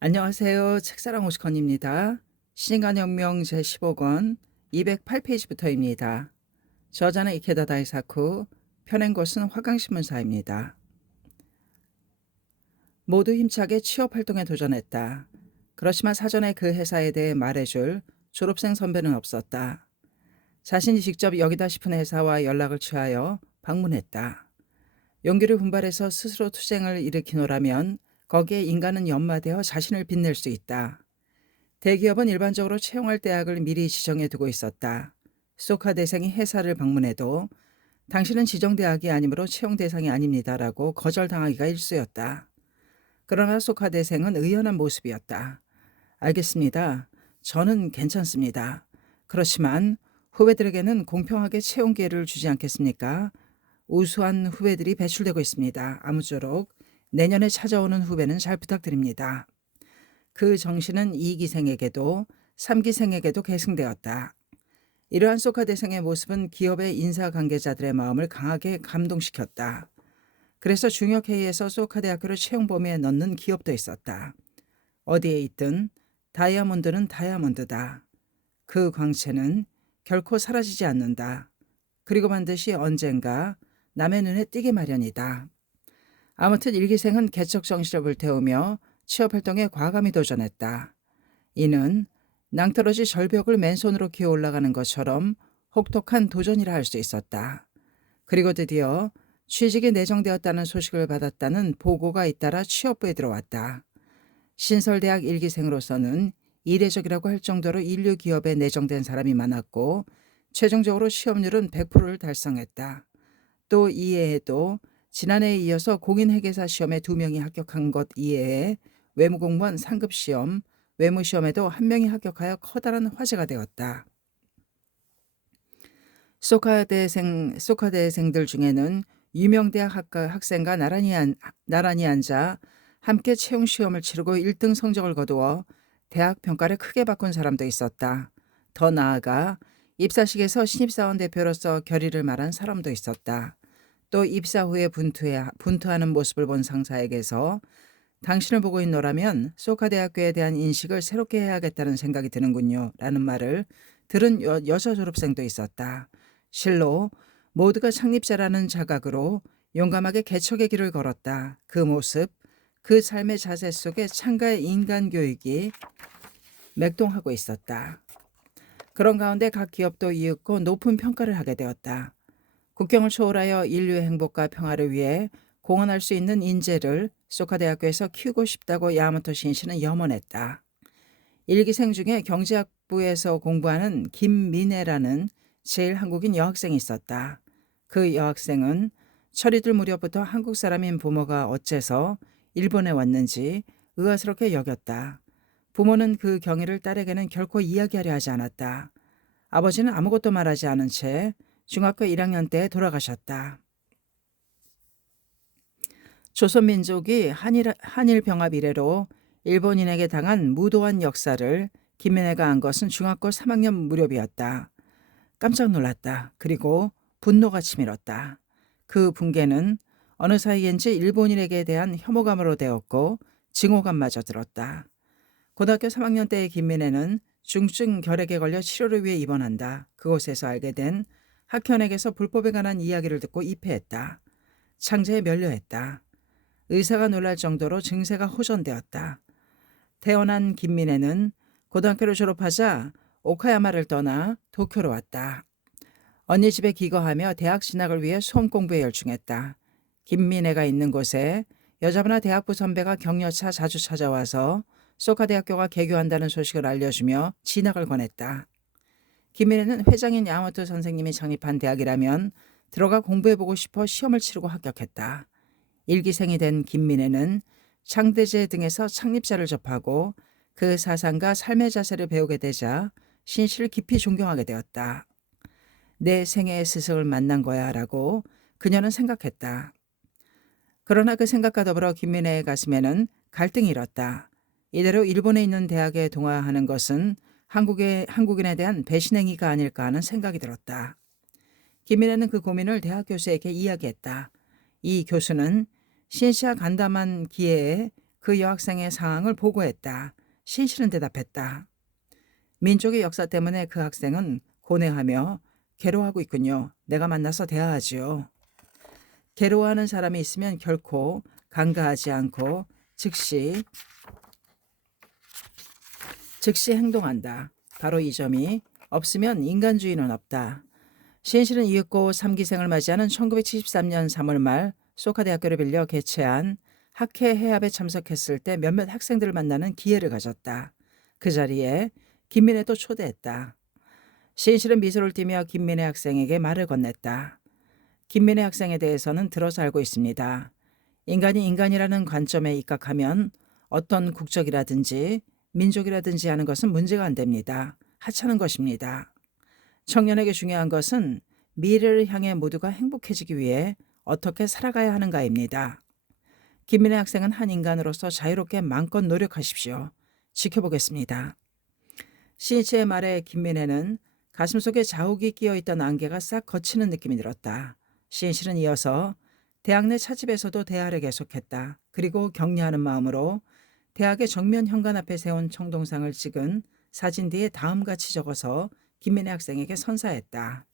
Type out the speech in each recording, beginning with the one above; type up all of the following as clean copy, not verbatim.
안녕하세요. 책사랑 오시건입니다. 신간혁명 제15권 208페이지부터입니다. 저자는 이케다 다이사쿠, 펴낸 것은 화강신문사입니다. 모두 힘차게 취업활동에 도전했다. 그렇지만 사전에 그 회사에 대해 말해줄 졸업생 선배는 없었다. 자신이 직접 여기다 싶은 회사와 연락을 취하여 방문했다. 용기를 분발해서 스스로 투쟁을 일으키노라면 거기에 인간은 연마되어 자신을 빛낼 수 있다. 대기업은 일반적으로 채용할 대학을 미리 지정해 두고 있었다. 소카 대생이 회사를 방문해도 당신은 지정대학이 아니므로 채용 대상이 아닙니다라고 거절당하기가 일쑤였다. 그러나 소카 대생은 의연한 모습이었다. 알겠습니다. 저는 괜찮습니다. 그렇지만 후배들에게는 공평하게 채용 기회를 주지 않겠습니까? 우수한 후배들이 배출되고 있습니다. 아무쪼록 내년에 찾아오는 후배는 잘 부탁드립니다. 그 정신은 2기생에게도 3기생에게도 계승되었다. 이러한 소카 대생의 모습은 기업의 인사 관계자들의 마음을 강하게 감동시켰다. 그래서 중역회의에서 소카 대학교를 채용 범위에 넣는 기업도 있었다. 어디에 있든 다이아몬드는 다이아몬드다. 그 광채는 결코 사라지지 않는다. 그리고 반드시 언젠가 남의 눈에 띄게 마련이다. 아무튼 1기생은 개척 정신을 불태우며 취업활동에 과감히 도전했다. 이는 낭떠러지 절벽을 맨손으로 기어 올라가는 것처럼 혹독한 도전이라 할 수 있었다. 그리고 드디어 취직이 내정되었다는 소식을 받았다는 보고가 잇따라 취업부에 들어왔다. 신설대학 1기생으로서는 이례적이라고 할 정도로 인류 기업에 내정된 사람이 많았고 최종적으로 시험률은 100%를 달성했다. 또 이외에도 지난해에 이어서 공인회계사 시험에 2명이 합격한 것 이외에 외무공무원 상급시험, 외무시험에도 1명이 합격하여 커다란 화제가 되었다. 소카 대생들 중에는 유명 대학 학생과 나란히 앉아 함께 채용 시험을 치르고 1등 성적을 거두어 대학 평가를 크게 바꾼 사람도 있었다. 더 나아가 입사식에서 신입사원 대표로서 결의를 말한 사람도 있었다. 또 입사 후에 분투하는 모습을 본 상사에게서 당신을 보고 있노라면 소카 대학교에 대한 인식을 새롭게 해야겠다는 생각이 드는군요. 라는 말을 들은 여자 졸업생도 있었다. 실로 모두가 창립자라는 자각으로 용감하게 개척의 길을 걸었다. 그 모습, 그 삶의 자세 속에 창가의 인간 교육이 맥동하고 있었다. 그런 가운데 각 기업도 이윽고 높은 평가를 하게 되었다. 국경을 초월하여 인류의 행복과 평화를 위해 공헌할 수 있는 인재를 소카대학교에서 키우고 싶다고 야마토 신시는 염원했다. 1기생 중에 경제학부에서 공부하는 김민혜라는 제일 한국인 여학생이 있었다. 그 여학생은 철이들 무렵부터 한국 사람인 부모가 어째서 일본에 왔는지 의아스럽게 여겼다. 부모는 그 경위를 딸에게는 결코 이야기하려 하지 않았다. 아버지는 아무것도 말하지 않은 채 중학교 1학년 때 돌아가셨다. 조선민족이 한일 병합 이래로 일본인에게 당한 무도한 역사를 김민혜가 안 것은 중학교 3학년 무렵이었다. 깜짝 놀랐다. 그리고 분노가 치밀었다. 그 붕괴는 어느 사이인지 일본인에게 대한 혐오감으로 되었고 증오감마저 들었다. 고등학교 3학년 때의 김민혜는 중증 결핵에 걸려 치료를 위해 입원한다. 그곳에서 알게 된 학현에게서 불법에 관한 이야기를 듣고 입회했다. 창제에 면료했다. 의사가 놀랄 정도로 증세가 호전되었다. 태어난 김민혜는 고등학교를 졸업하자 오카야마를 떠나 도쿄로 왔다. 언니 집에 기거하며 대학 진학을 위해 수험 공부에 열중했다. 김민혜가 있는 곳에 여자분화 대학부 선배가 격려차 자주 찾아와서 소카대학교가 개교한다는 소식을 알려주며 진학을 권했다. 김민혜는 회장인 야마토 선생님이 창립한 대학이라면 들어가 공부해보고 싶어 시험을 치르고 합격했다. 1기생이 된 김민혜는 창대제 등에서 창립자를 접하고 그 사상과 삶의 자세를 배우게 되자 신씨를 깊이 존경하게 되었다. 내 생애의 스승을 만난 거야 라고 그녀는 생각했다. 그러나 그 생각과 더불어 김민혜의 가슴에는 갈등이 일었다. 이대로 일본에 있는 대학에 동화하는 것은 한국인에 대한 배신행위가 아닐까 하는 생각이 들었다. 김민혜는 그 고민을 대학 교수에게 이야기했다. 이 교수는 신씨와 간담한 기회에 그 여학생의 상황을 보고했다. 신실은 대답했다. 민족의 역사 때문에 그 학생은 고뇌하며 괴로워하고 있군요. 내가 만나서 대화하지요. 괴로워하는 사람이 있으면 결코 간과하지 않고 즉시 행동한다. 바로 이 점이 없으면 인간주의는 없다. 신실은 이윽고 3기생을 맞이하는 1973년 3월 말 소카대학교를 빌려 개최한 학회 해합에 참석했을 때 몇몇 학생들을 만나는 기회를 가졌다. 그 자리에 김민혜도 초대했다. 신실은 미소를 띠며 김민혜 학생에게 말을 건넸다. 김민혜 학생에 대해서는 들어서 알고 있습니다. 인간이 인간이라는 관점에 입각하면 어떤 국적이라든지 민족이라든지 하는 것은 문제가 안 됩니다. 하찮은 것입니다. 청년에게 중요한 것은 미래를 향해 모두가 행복해지기 위해 어떻게 살아가야 하는가입니다. 김민혜 학생은 한 인간으로서 자유롭게 마음껏 노력하십시오. 지켜보겠습니다. 신씨의 말에 김민혜는 가슴속에 자욱이 끼어있던 안개가 싹 걷히는 느낌이 들었다. 신실은 이어서 대학 내 차집에서도 대화를 계속했다. 그리고 격려하는 마음으로 대학의 정면 현관 앞에 세운 청동상을 찍은 사진 뒤에 다음같이 적어서 김민혜 학생에게 선사했다.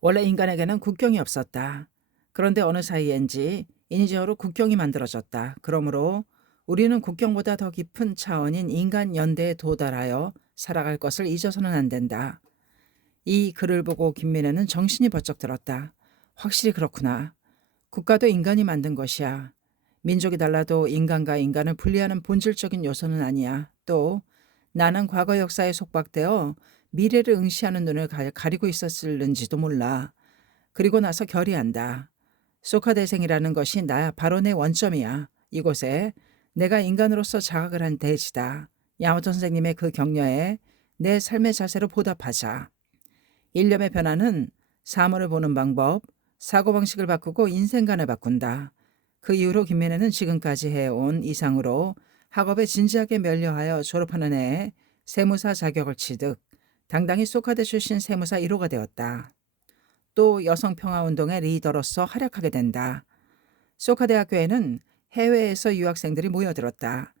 원래 인간에게는 국경이 없었다. 그런데 어느 사이엔지 인지어로 국경이 만들어졌다. 그러므로 우리는 국경보다 더 깊은 차원인 인간 연대에 도달하여 살아갈 것을 잊어서는 안 된다. 이 글을 보고 김민혜는 정신이 번쩍 들었다. 확실히 그렇구나. 국가도 인간이 만든 것이야. 민족이 달라도 인간과 인간을 분리하는 본질적인 요소는 아니야. 또 나는 과거 역사에 속박되어 미래를 응시하는 눈을 가리고 있었을는지도 몰라. 그리고 나서 결의한다. 소카대생이라는 것이 바로 내 원점이야. 이곳에 내가 인간으로서 자각을 한 대지다. 야마토 선생님의 그 격려에 내 삶의 자세로 보답하자. 일념의 변화는 사물을 보는 방법, 사고방식을 바꾸고 인생관을 바꾼다. 그 이후로 김민혜는 지금까지 해온 이상으로 학업에 진지하게 면려하여 졸업하는 해에 세무사 자격을 취득, 당당히 소카대 출신 세무사 1호가 되었다. 또 여성평화운동의 리더로서 활약하게 된다. 소카대학교에는 해외에서 유학생들이 모여들었다.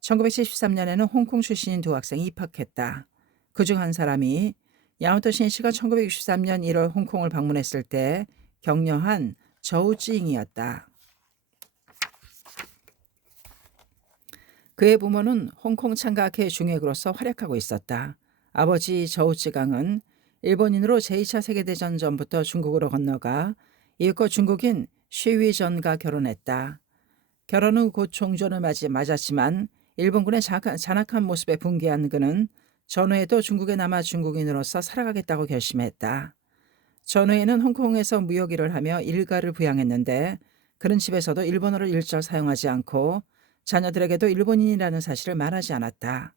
1973년에는 홍콩 출신인 두 학생이 입학했다. 그중 한 사람이 야마토 신씨가 1963년 1월 홍콩을 방문했을 때 격려한 저우찌잉이었다. 그의 부모는 홍콩 창가학회 중역으로서 활약하고 있었다. 아버지 저우찌강은 일본인으로 제2차 세계대전 전부터 중국으로 건너가 이윽고 중국인 쉬위전과 결혼했다. 결혼 후 곧 종전을 맞았지만 일본군의 잔악한 모습에 분개한 그는 전후에도 중국에 남아 중국인으로서 살아가겠다고 결심했다. 전후에는 홍콩에서 무역 일을 하며 일가를 부양했는데 그런 집에서도 일본어를 일절 사용하지 않고 자녀들에게도 일본인이라는 사실을 말하지 않았다.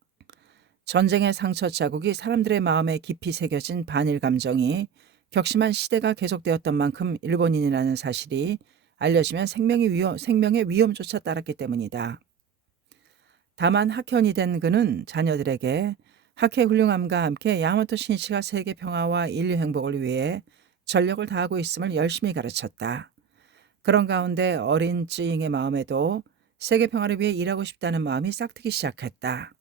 전쟁의 상처 자국이 사람들의 마음에 깊이 새겨진 반일 감정이 격심한 시대가 계속되었던 만큼 일본인이라는 사실이 알려지면 생명의 위험조차 따랐기 때문이다. 다만 학현이 된 그는 자녀들에게 학회 훌륭함과 함께 야마토 신씨가 세계 평화와 인류 행복을 위해 전력을 다하고 있음을 열심히 가르쳤다. 그런 가운데 어린 쯔잉의 마음에도 세계 평화를 위해 일하고 싶다는 마음이 싹트기 시작했다.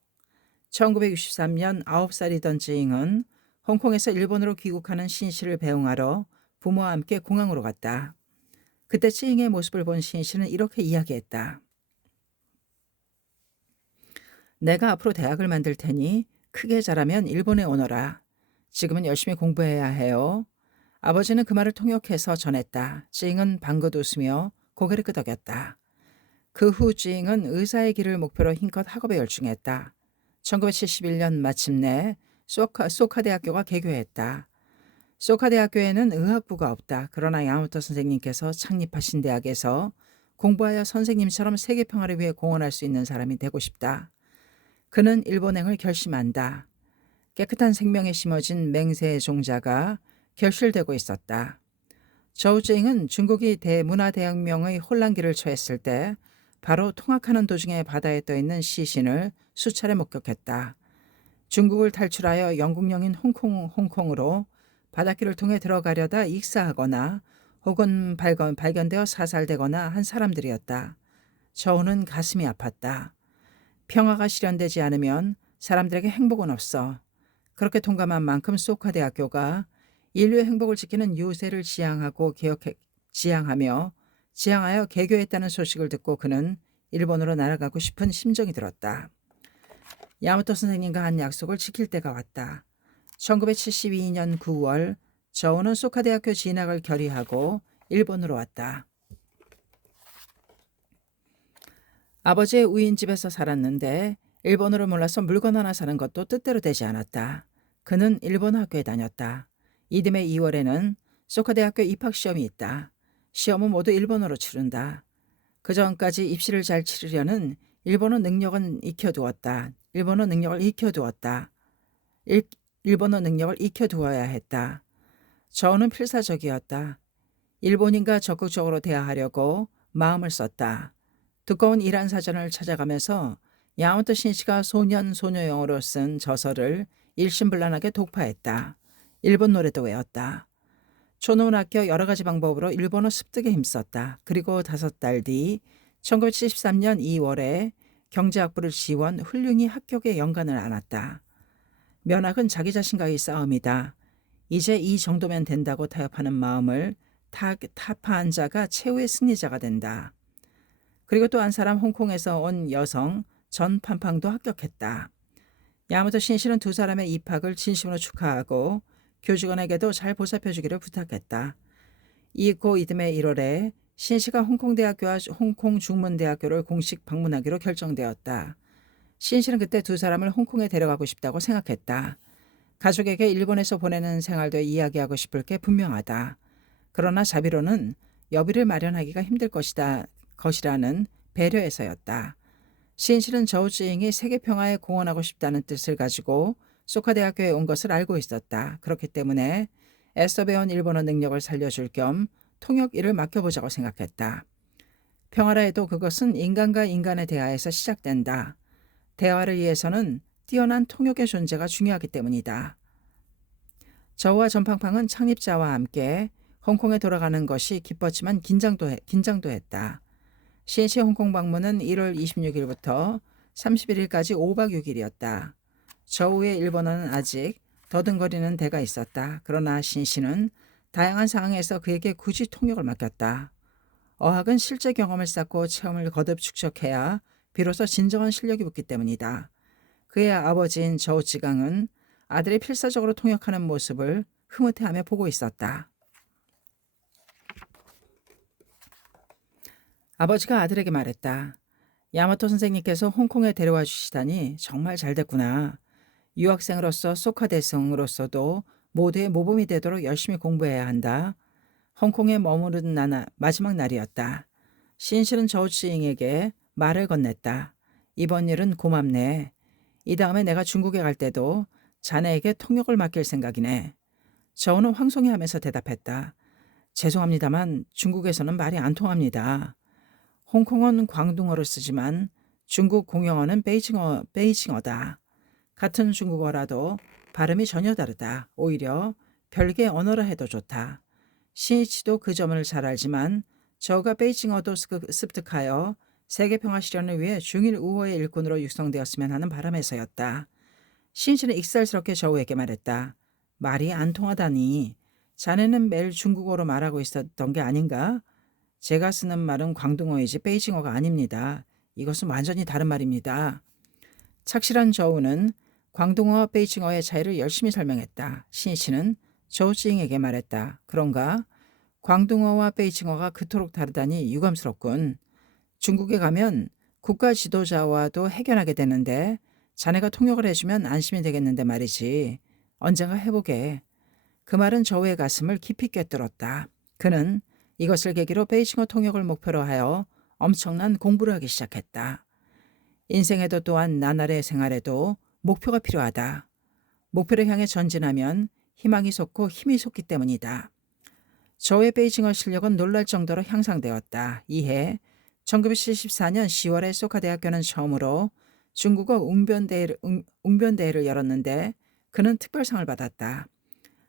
1963년 9살이던 쯔잉은 홍콩에서 일본으로 귀국하는 신씨를 배웅하러 부모와 함께 공항으로 갔다. 그때 쯔잉의 모습을 본 신씨는 이렇게 이야기했다. 내가 앞으로 대학을 만들 테니 크게 자라면 일본에 오너라. 지금은 열심히 공부해야 해요. 아버지는 그 말을 통역해서 전했다. 쯔잉은 방긋 웃으며 고개를 끄덕였다. 그 후 쯔잉은 의사의 길을 목표로 힘껏 학업에 열중했다. 1971년 마침내 소카대학교가 개교했다. 소카대학교에는 의학부가 없다. 그러나 야마토 선생님께서 창립하신 대학에서 공부하여 선생님처럼 세계 평화를 위해 공헌할 수 있는 사람이 되고 싶다. 그는 일본행을 결심한다. 깨끗한 생명에 심어진 맹세의 종자가 결실되고 있었다. 저우쯔잉은 중국이 대문화대혁명의 혼란기를 처했을 때 바로 통학하는 도중에 바다에 떠있는 시신을 수차례 목격했다. 중국을 탈출하여 영국령인 홍콩으로 바닷길을 통해 들어가려다 익사하거나 혹은 발견되어 사살되거나 한 사람들이었다. 저우는 가슴이 아팠다. 평화가 실현되지 않으면 사람들에게 행복은 없어. 그렇게 통감한 만큼 소카 대학교가 인류의 행복을 지키는 유세를 지향하여 개교했다는 소식을 듣고 그는 일본으로 날아가고 싶은 심정이 들었다. 야마토 선생님과 한 약속을 지킬 때가 왔다. 1972년 9월 저우는 소카 대학교 진학을 결의하고 일본으로 왔다. 아버지의 우인집에서 살았는데 일본어를 몰라서 물건 하나 사는 것도 뜻대로 되지 않았다. 그는 일본어 학교에 다녔다. 이듬해 2월에는 소카 대학교 입학 시험이 있다. 시험은 모두 일본어로 치른다. 그 전까지 입시를 잘 치르려는 일본어 능력을 익혀두었다. 일본어 능력을 익혀두어야 했다. 저는 필사적이었다. 일본인과 적극적으로 대화하려고 마음을 썼다. 두꺼운 이란 사전을 찾아가면서 야마토 신시가 소녀용어로 쓴 저서를 일심불란하게 독파했다. 일본 노래도 외웠다. 초등학교 여러 가지 방법으로 일본어 습득에 힘썼다. 그리고 5달 뒤 1973년 2월에 경제학부를 지원 훌륭히 합격에 연관을 안았다. 면학은 자기 자신과의 싸움이다. 이제 이 정도면 된다고 타협하는 마음을 타파한 자가 최후의 승리자가 된다. 그리고 또 한 사람 홍콩에서 온 여성 전 판팡도 합격했다. 야마토 신시는 두 사람의 입학을 진심으로 축하하고 교직원에게도 잘 보살펴주기를 부탁했다. 이듬해 1월에 신시가 홍콩대학교와 홍콩중문대학교를 공식 방문하기로 결정되었다. 신시는 그때 두 사람을 홍콩에 데려가고 싶다고 생각했다. 가족에게 일본에서 보내는 생활도 이야기하고 싶을 게 분명하다. 그러나 자비로는 여비를 마련하기가 힘들 것이라는 배려에서였다. 신시는 저우찌잉이 세계 평화에 공헌하고 싶다는 뜻을 가지고 소카 대학교에 온 것을 알고 있었다. 그렇기 때문에 애써 배운 일본어 능력을 살려줄 겸 통역 일을 맡겨보자고 생각했다. 평화라 해도 그것은 인간과 인간의 대화에서 시작된다. 대화를 위해서는 뛰어난 통역의 존재가 중요하기 때문이다. 저우와 전팡팡은 창립자와 함께 홍콩에 돌아가는 것이 기뻤지만 긴장도 했다. 신시 홍콩 방문은 1월 26일부터 31일까지 5박 6일이었다. 저우의 일본어는 아직 더듬거리는 데가 있었다. 그러나 신시는 다양한 상황에서 그에게 굳이 통역을 맡겼다. 어학은 실제 경험을 쌓고 체험을 거듭 축적해야 비로소 진정한 실력이 붙기 때문이다. 그의 아버지인 저우찌강은 아들이 필사적으로 통역하는 모습을 흐뭇해하며 보고 있었다. 아버지가 아들에게 말했다. 야마토 선생님께서 홍콩에 데려와 주시다니 정말 잘 됐구나. 유학생으로서 소카 대성으로서도 모두의 모범이 되도록 열심히 공부해야 한다. 홍콩에 머무른 마지막 날이었다. 신실은 저우찌잉에게 말을 건넸다. 이번 일은 고맙네. 이 다음에 내가 중국에 갈 때도 자네에게 통역을 맡길 생각이네. 저우는 황송해하면서 대답했다. 죄송합니다만 중국에서는 말이 안 통합니다. 홍콩어는 광둥어를 쓰지만 중국 공용어는 베이징어다. 같은 중국어라도 발음이 전혀 다르다. 오히려 별개 언어라 해도 좋다. 신이치도 그 점을 잘 알지만 저가 베이징어도 습득하여 세계평화 실현을 위해 중일 우호의 일꾼으로 육성되었으면 하는 바람에서였다. 신이치는 익살스럽게 저우에게 말했다. 말이 안 통하다니. 자네는 매일 중국어로 말하고 있었던 게 아닌가? 제가 쓰는 말은 광둥어이지 베이징어가 아닙니다. 이것은 완전히 다른 말입니다. 착실한 저우는 광둥어와 베이징어의 차이를 열심히 설명했다. 신이치는 저우찌잉에게 말했다. 그런가? 광둥어와 베이징어가 그토록 다르다니 유감스럽군. 중국에 가면 국가 지도자와도 해견하게 되는데 자네가 통역을 해주면 안심이 되겠는데 말이지. 언젠가 해보게. 그 말은 저우의 가슴을 깊이 꿰뚫었다. 그는 이것을 계기로 베이징어 통역을 목표로 하여 엄청난 공부를 하기 시작했다. 인생에도 또한 나날의 생활에도 목표가 필요하다. 목표를 향해 전진하면 희망이 솟고 힘이 솟기 때문이다. 저의 베이징어 실력은 놀랄 정도로 향상되었다. 이해 1974년 10월에 소카 대학교는 처음으로 중국어 웅변대회를 열었는데 그는 특별상을 받았다.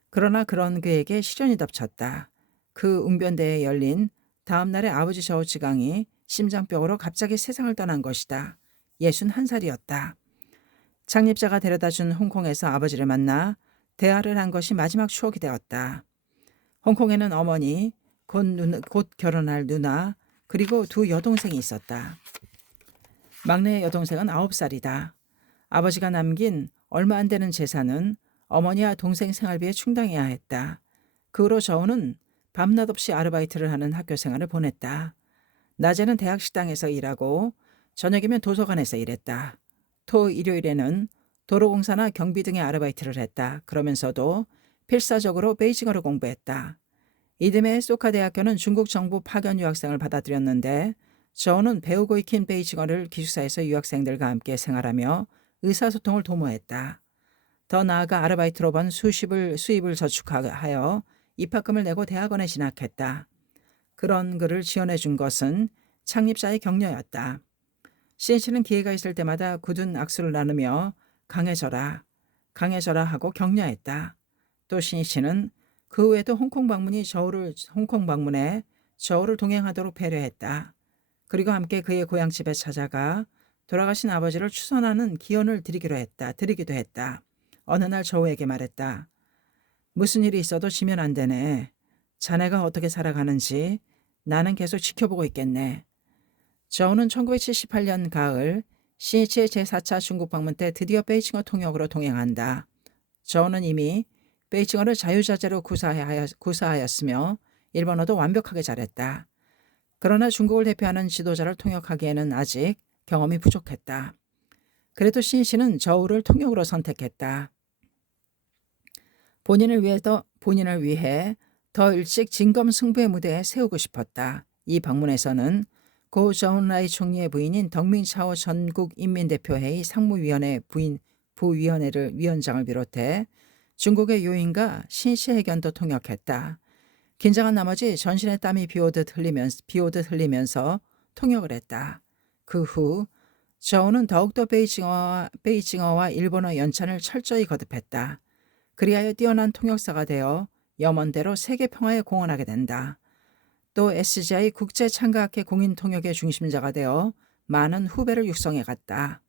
그러나 그런 그에게 시련이 덮쳤다. 그 웅변대회에 열린 다음 날에 아버지 저우찌강이 심장병으로 갑자기 세상을 떠난 것이다. 61살이었다. 창립자가 데려다준 홍콩에서 아버지를 만나 대화를 한 것이 마지막 추억이 되었다. 홍콩에는 어머니, 곧 결혼할 누나, 그리고 두 여동생이 있었다. 막내 여동생은 9살이다. 아버지가 남긴 얼마 안 되는 재산은 어머니와 동생 생활비에 충당해야 했다. 그 후로 저우는 밤낮 없이 아르바이트를 하는 학교 생활을 보냈다. 낮에는 대학 식당에서 일하고 저녁이면 도서관에서 일했다. 토, 일요일에는 도로공사나 경비 등의 아르바이트를 했다. 그러면서도 필사적으로 베이징어를 공부했다. 이듬해 소카대학교는 중국 정부 파견 유학생을 받아들였는데 저우는 배우고 익힌 베이징어를 기숙사에서 유학생들과 함께 생활하며 의사소통을 도모했다. 더 나아가 아르바이트로 번 수입을 저축하여 입학금을 내고 대학원에 진학했다. 그런 그를 지원해 준 것은 창립자의 격려였다. CH는 기회가 있을 때마다 굳은 악수를 나누며 강해져라, 강해져라 하고 격려했다. 또 CH는 그 후에도 홍콩 방문에 저우를 동행하도록 배려했다. 그리고 함께 그의 고향집에 찾아가 돌아가신 아버지를 추선하는 기원을 드리기도 했다. 어느 날 저우에게 말했다. 무슨 일이 있어도 지면 안 되네. 자네가 어떻게 살아가는지 나는 계속 지켜보고 있겠네. 저우는 1978년 가을 CH의 제4차 중국 방문 때 드디어 베이징어 통역으로 동행한다. 저우는 이미 베이징어를 자유자재로 구사하였으며 일본어도 완벽하게 잘했다. 그러나 중국을 대표하는 지도자를 통역하기에는 아직 경험이 부족했다. 그래도 CH는 저우를 통역으로 선택했다. 본인을 위해 더 일찍 진검승부의 무대에 세우고 싶었다. 이 방문에서는 고 저운라이 총리의 부인인 덕밍차오 전국인민대표회의 상무위원회 부위원회를 위원장을 비롯해 중국의 요인과 신씨 회견도 통역했다. 긴장한 나머지 전신의 땀이 비오듯 흘리면서 통역을 했다. 그 후 저우는 더욱더 베이징어와 일본어 연찬을 철저히 거듭했다. 그리하여 뛰어난 통역사가 되어 염원대로 세계 평화에 공헌하게 된다. 또 SGI 국제창가학회 공인 통역의 중심자가 되어 많은 후배를 육성해 갔다.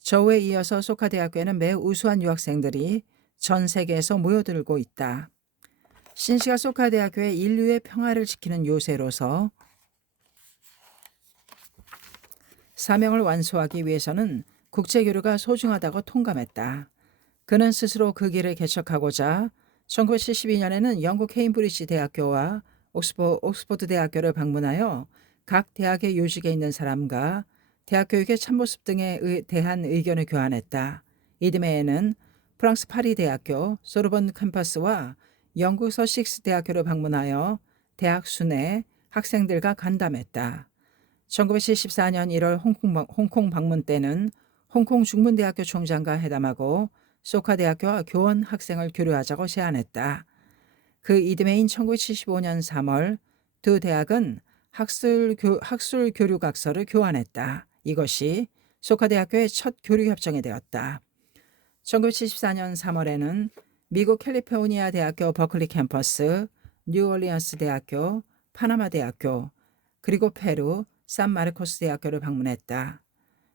저우에 이어서 소카대학교에는 매우 우수한 유학생들이 전 세계에서 모여들고 있다. 신씨가 소카대학교의 인류의 평화를 지키는 요새로서 사명을 완수하기 위해서는 국제교류가 소중하다고 통감했다. 그는 스스로 그 길을 개척하고자 1972년에는 영국 케임브리지 대학교와 옥스퍼드 대학교를 방문하여 각 대학의 요직에 있는 사람과 대학 교육의 참모습 등에 대한 의견을 교환했다. 이듬해에는 프랑스 파리 대학교, 소르본 캠퍼스와 영국 서식스 대학교를 방문하여 대학 순회 학생들과 간담했다. 1974년 1월 홍콩 방문 때는 홍콩 중문대학교 총장과 회담하고 소카대학교와 교원 학생을 교류하자고 제안했다. 그 이듬해인 1975년 3월 두 대학은 학술 교류각서를 교환했다. 이것이 소카대학교의 첫 교류 협정이 되었다. 1974년 3월에는 미국 캘리포니아 대학교 버클리 캠퍼스, 뉴올리언스 대학교, 파나마 대학교, 그리고 페루 산마르코스 대학교를 방문했다.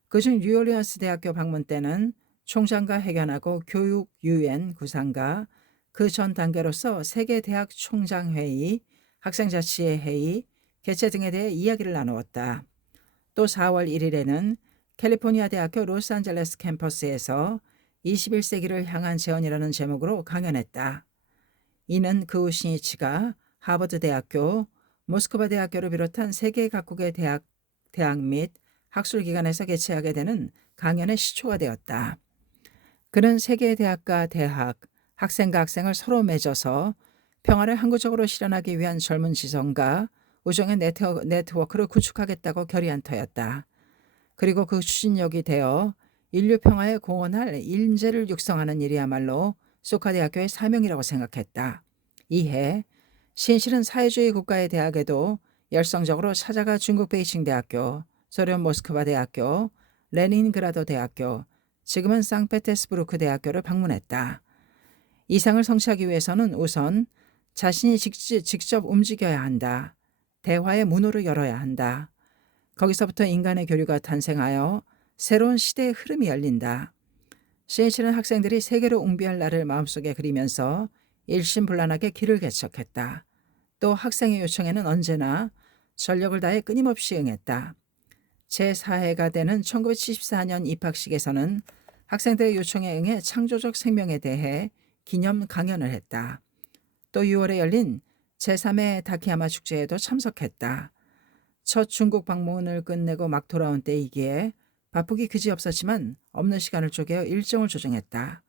그중 뉴올리언스 대학교 방문 때는 총장과 회견하고 교육 유엔 구상과 그 전 단계로서 세계 대학 총장회의, 학생자치회 회의, 개최 등에 대해 이야기를 나누었다. 또 4월 1일에는 캘리포니아 대학교 로스앤젤레스 캠퍼스에서 21세기를 향한 재현이라는 제목으로 강연했다. 이는 그 후 신이치가 하버드 대학교, 모스크바 대학교를 비롯한 세계 각국의 대학 및 학술기관에서 개최하게 되는 강연의 시초가 되었다. 그는 세계 대학과 대학, 학생과 학생을 서로 맺어서 평화를 항구적으로 실현하기 위한 젊은 지성과 우정의 네트워크를 구축하겠다고 결의한 터였다. 그리고 그 추진력이 되어 인류 평화에 공헌할 인재를 육성하는 일이야말로 소카대학교의 사명이라고 생각했다. 이해 신실은 사회주의 국가의 대학에도 열성적으로 찾아가 중국 베이징 대학교, 소련 모스크바 대학교, 레닌그라드 대학교, 지금은 상페테스부르크 대학교를 방문했다. 이상을 성취하기 위해서는 우선 자신이 직접 움직여야 한다. 대화의 문호를 열어야 한다. 거기서부터 인간의 교류가 탄생하여 새로운 시대의 흐름이 열린다. 신이치는 학생들이 세계로 웅비할 날을 마음속에 그리면서 일심불란하게 길을 개척했다. 또 학생의 요청에는 언제나 전력을 다해 끊임없이 응했다. 제4회가 되는 1974년 입학식에서는 학생들의 요청에 응해 창조적 생명에 대해 기념 강연을 했다. 또 6월에 열린 제3회 다케야마 축제에도 참석했다. 첫 중국 방문을 끝내고 막 돌아온 때이기에 바쁘기 그지없었지만 없는 시간을 쪼개어 일정을 조정했다.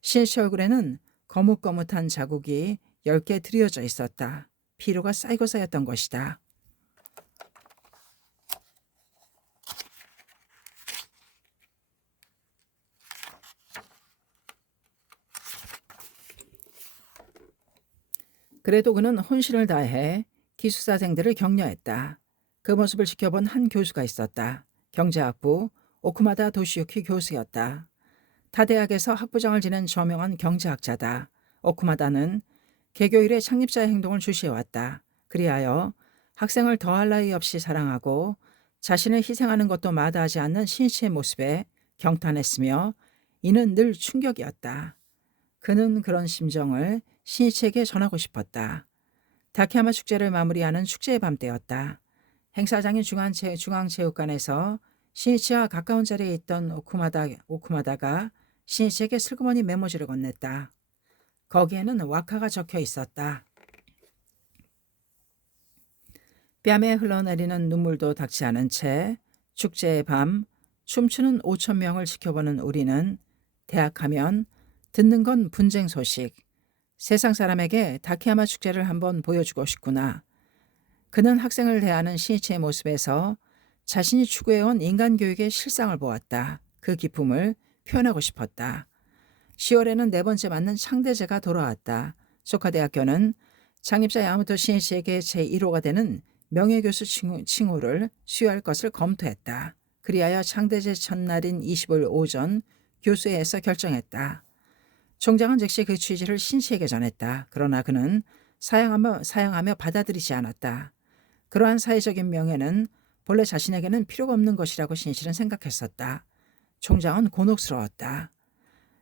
신이치 얼굴에는 거뭇거뭇한 자국이 10개 드리워져 있었다. 피로가 쌓이고 쌓였던 것이다. 그래도 그는 혼신을 다해 기숙사생들을 격려했다. 그 모습을 지켜본 한 교수가 있었다. 경제학부 오쿠마다 도시유키 교수였다. 타 대학에서 학부장을 지낸 저명한 경제학자다. 오쿠마다는 개교 이래 창립자의 행동을 주시해왔다. 그리하여 학생을 더할 나위 없이 사랑하고 자신을 희생하는 것도 마다하지 않는 신이치의 모습에 경탄했으며 이는 늘 충격이었다. 그는 그런 심정을 신이치에게 전하고 싶었다. 다케야마 축제를 마무리하는 축제의 밤 때였다. 행사장인 중앙체육관에서 신이치와 가까운 자리에 있던 오쿠마다가 신이치에게 슬그머니 메모지를 건넸다. 거기에는 와카가 적혀 있었다. 뺨에 흘러내리는 눈물도 닥치 않은 채 축제의 밤 춤추는 5천 명을 지켜보는 우리는 대학하면 듣는 건 분쟁 소식. 세상 사람에게 다케야마 축제를 한번 보여주고 싶구나. 그는 학생을 대하는 신이치의 모습에서 자신이 추구해온 인간교육의 실상을 보았다. 그 기쁨을 표현하고 싶었다. 10월에는 네 번째 맞는 창대제가 돌아왔다. 소카대학교는 창립자 야마토 신이치에게 제1호가 되는 명예교수 칭호를 수여할 것을 검토했다. 그리하여 창대제 첫날인 25일 오전 교수회에서 결정했다. 총장은 즉시 그 취지를 신이치에게 전했다. 그러나 그는 사양하며 받아들이지 않았다. 그러한 사회적인 명예는 본래 자신에게는 필요가 없는 것이라고 신이치는 생각했었다. 총장은 곤혹스러웠다.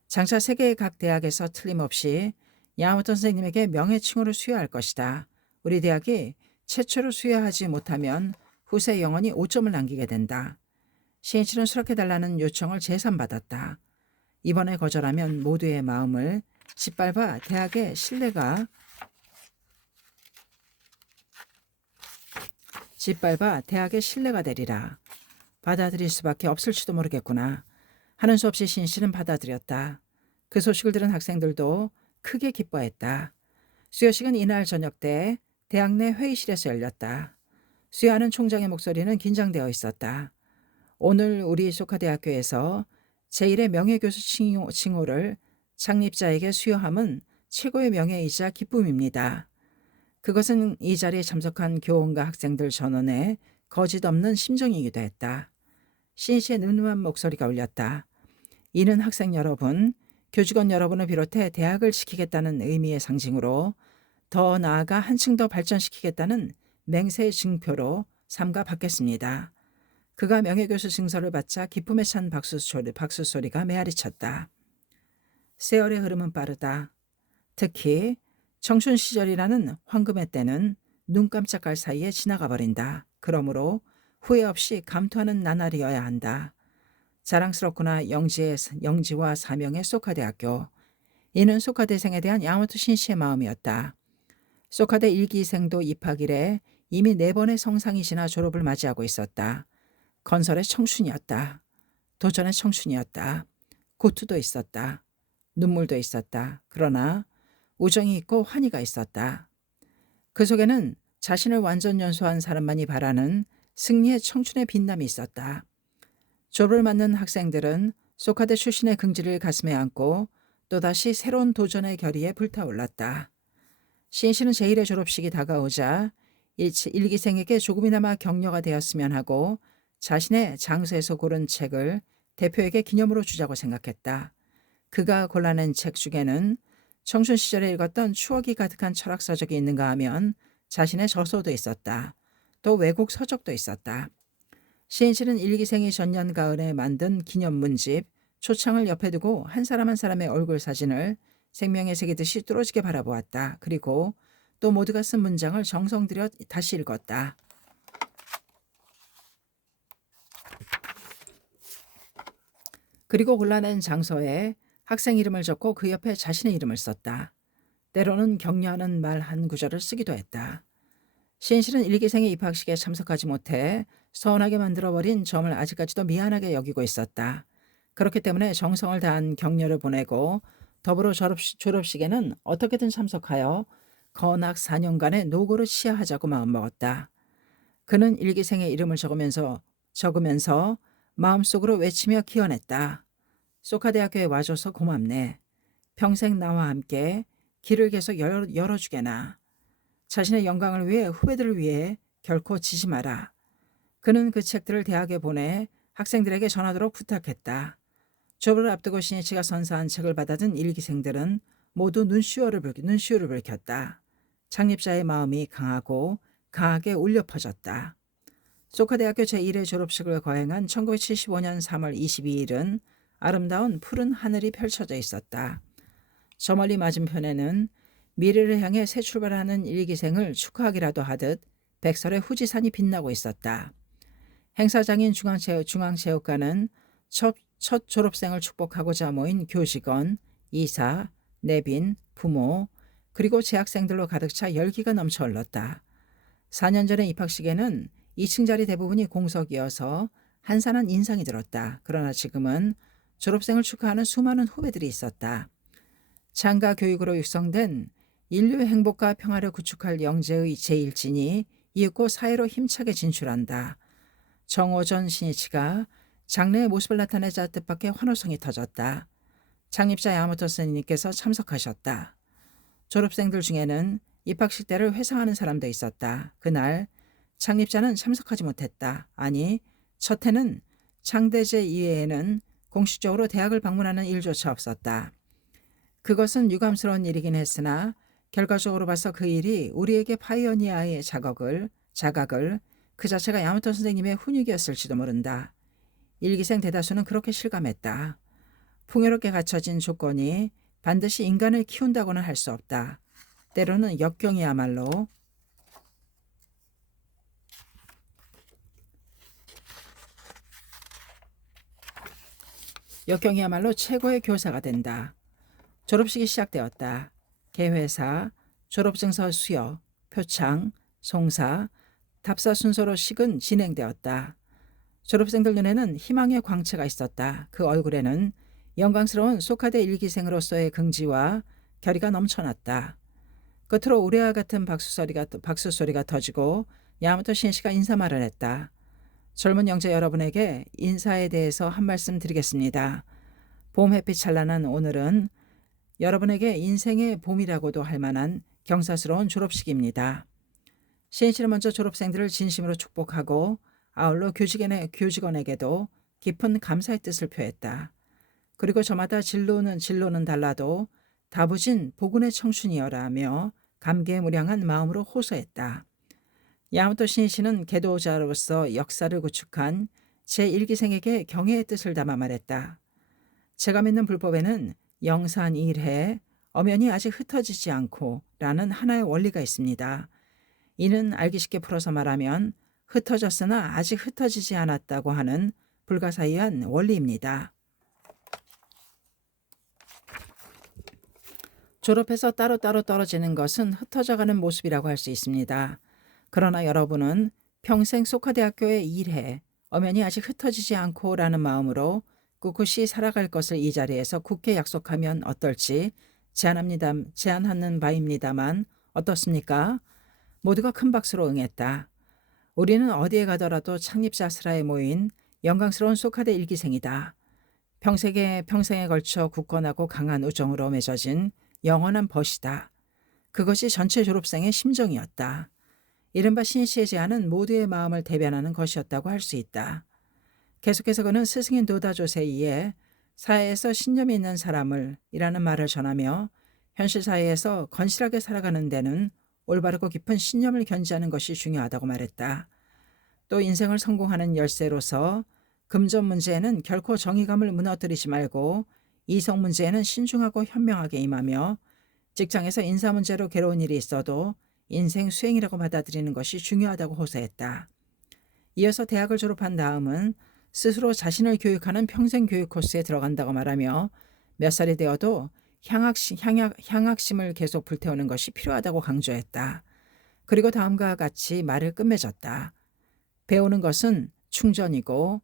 장차 세계의 각 대학에서 틀림없이 야마모토 선생님에게 명예칭호를 수여할 것이다. 우리 대학이 최초로 수여하지 못하면 후세 영원히 5점을 남기게 된다. 신이치는 수락해달라는 요청을 재산받았다. 이번에 거절하면 모두의 마음을 짓밟아 대학의 신뢰가 되리라. 받아들일 수밖에 없을지도 모르겠구나. 하는 수 없이 신이치는 받아들였다. 그 소식을 들은 학생들도 크게 기뻐했다. 수여식은 이날 저녁 때 대학 내 회의실에서 열렸다. 수여하는 총장의 목소리는 긴장되어 있었다. 오늘 우리 소카대학교에서 제1의 명예교수 칭호를 창립자에게 수여함은 최고의 명예이자 기쁨입니다. 그것은 이 자리에 참석한 교원과 학생들 전원의 거짓없는 심정이기도 했다. 신이치의 느누한 목소리가 울렸다. 이는 학생 여러분, 교직원 여러분을 비롯해 대학을 지키겠다는 의미의 상징으로 더 나아가 한층 더 발전시키겠다는 맹세의 증표로 삼가 받겠습니다. 그가 명예교수 증서를 받자 기쁨에 찬 박수 소리가 메아리쳤다. 세월의 흐름은 빠르다. 특히 청춘 시절이라는 황금의 때는 눈 깜짝할 사이에 지나가 버린다. 그러므로 후회 없이 감투하는 나날이어야 한다. 자랑스럽구나 영지와 사명의 소카대학교. 이는 소카대생에 대한 야마모토 신이치의 마음이었다. 소카대 1기생도 입학 이래 이미 4번의 성상이 지나 졸업을 맞이하고 있었다. 건설의 청춘이었다. 도전의 청춘이었다. 고투도 있었다. 눈물도 있었다. 그러나 우정이 있고 환희가 있었다. 그 속에는 자신을 완전 연소한 사람만이 바라는 승리의 청춘의 빛남이 있었다. 졸업을 맞는 학생들은 소카대 출신의 긍지를 가슴에 안고 또다시 새로운 도전의 결의에 불타올랐다. 신이치는 제1의 졸업식이 다가오자 일기생에게 조금이나마 격려가 되었으면 하고 자신의 장소에서 고른 책을 대표에게 기념으로 주자고 생각했다. 그가 골라낸 책 중에는 청춘 시절에 읽었던 추억이 가득한 철학서적이 있는가 하면 자신의 저서도 있었다. 또 외국 서적도 있었다. 신인실은 일기생이 전년 가을에 만든 기념문집 초창을 옆에 두고 한 사람 한 사람의 얼굴 사진을 생명의 새기듯이 뚫어지게 바라보았다. 그리고 또 모두가 쓴 문장을 정성 들여 다시 읽었다. 그리고 골라낸 장서에 학생 이름을 적고 그 옆에 자신의 이름을 썼다. 때로는 격려하는 말 한 구절을 쓰기도 했다. 신실은 일기생의 입학식에 참석하지 못해 서운하게 만들어버린 점을 아직까지도 미안하게 여기고 있었다. 그렇기 때문에 정성을 다한 격려를 보내고 더불어 졸업식에는 어떻게든 참석하여 건학 4년간의 노고를 시하하자고 마음먹었다. 그는 일기생의 이름을 적으면서 마음속으로 외치며 기원했다. 소카대학교에 와줘서 고맙네. 평생 나와 함께 길을 계속 열어주게나. 자신의 영광을 위해 후배들을 위해 결코 지지 마라. 그는 그 책들을 대학에 보내 학생들에게 전하도록 부탁했다. 졸업을 앞두고 신이치가 선사한 책을 받아든 일기생들은 모두 눈시울을 붉혔다. 창립자의 마음이 강하게 울려 퍼졌다. 소카대학교 제1회 졸업식을 거행한 1975년 3월 22일은 아름다운 푸른 하늘이 펼쳐져 있었다. 저 멀리 맞은편에는 미래를 향해 새 출발하는 일기생을 축하하기라도 하듯 백설의 후지산이 빛나고 있었다. 행사장인 중앙체육관은 첫 졸업생을 축복하고자 모인 교직원, 이사, 내빈, 부모, 그리고 재학생들로 가득 차 열기가 넘쳐 흘렀다. 4년 전의 입학식에는 2층 자리 대부분이 공석이어서 한산한 인상이 들었다. 그러나 지금은 졸업생을 축하하는 수많은 후배들이 있었다. 장가 교육으로 육성된 인류의 행복과 평화를 구축할 영재의 제1진이 이윽고 사회로 힘차게 진출한다. 정호전 신이치가 장래의 모습을 나타내자 뜻밖의 환호성이 터졌다. 창립자 야마토 스님께서 참석하셨다. 졸업생들 중에는 입학식 때를 회상하는 사람도 있었다. 그날 창립자는 참석하지 못했다. 아니, 첫 해는 창대제 이외에는 공식적으로 대학을 방문하는 일조차 없었다. 그것은 유감스러운 일이긴 했으나 결과적으로 봐서 그 일이 우리에게 파이오니아의 자각을 그 자체가 야마토 선생님의 훈육이었을지도 모른다. 일기생 대다수는 그렇게 실감했다. 풍요롭게 갖춰진 조건이 반드시 인간을 키운다고는 할 수 없다. 때로는 역경이야말로 최고의 교사가 된다. 졸업식이 시작되었다. 개회사, 졸업증서 수여, 표창, 송사, 답사 순서로 식은 진행되었다. 졸업생들 눈에는 희망의 광채가 있었다. 그 얼굴에는 영광스러운 소카대 일기생으로서의 긍지와 결의가 넘쳐났다. 끝으로 우레와 같은 박수소리가 터지고 야마토 신시가 인사말을 했다. 젊은 영재 여러분에게 인사에 대해서 한 말씀 드리겠습니다. 봄 햇빛 찬란한 오늘은 여러분에게 인생의 봄이라고도 할 만한 경사스러운 졸업식입니다. 신시는 먼저 졸업생들을 진심으로 축복하고 아울러 교직원에게도 깊은 감사의 뜻을 표했다. 그리고 저마다 진로는 달라도 다부진 복운의 청춘이여라며 감개무량한 마음으로 호소했다. 야마토 신이치는 계도자로서 역사를 구축한 제1기생에게 경애의 뜻을 담아 말했다. 제가 믿는 불법에는 영산일해, 엄연히 아직 흩어지지 않고 라는 하나의 원리가 있습니다. 이는 알기 쉽게 풀어서 말하면 흩어졌으나 아직 흩어지지 않았다고 하는 불가사의한 원리입니다. 졸업해서 따로따로 떨어지는 것은 흩어져가는 모습이라고 할 수 있습니다. 그러나 여러분은 평생 소카대학교에 일해 엄연히 아직 흩어지지 않고 라는 마음으로 꿋꿋이 살아갈 것을 이 자리에서 굳게 약속하면 어떨지 제안하는 바입니다만 어떻습니까? 모두가 큰 박수로 응했다. 우리는 어디에 가더라도 창립자 슬하에 모인 영광스러운 소카대 일기생이다. 평생에 걸쳐 굳건하고 강한 우정으로 맺어진 영원한 벗이다. 그것이 전체 졸업생의 심정이었다. 이른바 신시의 제안은 모두의 마음을 대변하는 것이었다고 할 수 있다. 계속해서 그는 스승인 노다조세이에 사회에서 신념이 있는 사람을 이라는 말을 전하며 현실 사회에서 건실하게 살아가는 데는 올바르고 깊은 신념을 견지하는 것이 중요하다고 말했다. 또 인생을 성공하는 열쇠로서 금전 문제에는 결코 정의감을 무너뜨리지 말고 이성 문제에는 신중하고 현명하게 임하며 직장에서 인사 문제로 괴로운 일이 있어도 인생 수행이라고 받아들이는 것이 중요하다고 호소했다. 이어서 대학을 졸업한 다음은 스스로 자신을 교육하는 평생 교육 코스에 들어간다고 말하며 몇 살이 되어도 향학심을 계속 불태우는 것이 필요하다고 강조했다. 그리고 다음과 같이 말을 끝맺었다. 배우는 것은 충전이고